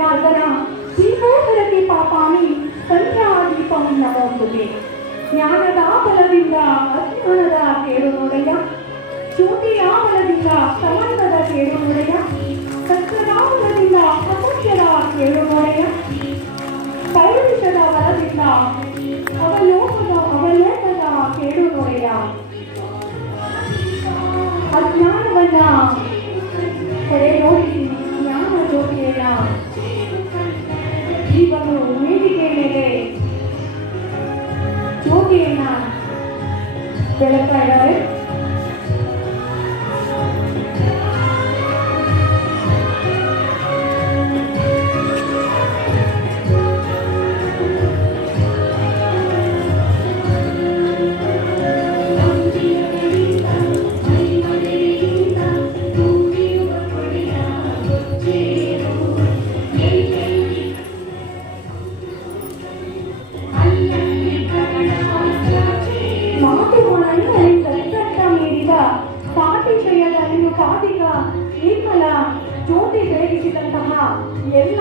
ಜನಾರ್ದನ ದೀಪೋತ್ತರಕ್ಕೆ ಪಾಪಾಮಿ ಸಂಧ್ಯಾದೀಪಂ ನಮೋಸ್ತುತೆ. ಜ್ಞಾನದ ಬಲದಿಂದ ಅಜ್ಞಾನದ ಕೇಡು ನೋಡಯ್ಯ, ಜ್ಯೋತಿಯ ಬಲದಿಂದ ಸಮಂತದ ಕೇಡು ನೋಡಯ್ಯ, ಸತ್ಯದ ಬಲದಿಂದ ಅಸತ್ಯದ ಕೇಡು ನೋಡಯ್ಯ, ಪೌರುಷದ ಬಲದಿಂದ ಅವಲೋಕದ ಕೇಡು ನೋಡಯ್ಯ. ಅಜ್ಞಾನವನ್ನ ಹೊರೆ ನೋಡಿ ಜ್ಞಾನ ಜ್ಯೋತಿಯನ್ನ ಜೀವನು ವೇದಿಕೆ ಮೇಲೆ ಜ್ಯೋತಿಯನ್ನ ಬೆಳಗ್ತಾ ಇದ್ದಾರೆ. ಪಾತಿಕ ಏಕಲ ಜ್ಯೋತಿ ಬೆಳಗಿಸಿದಂತಹ ಎಲ್ಲ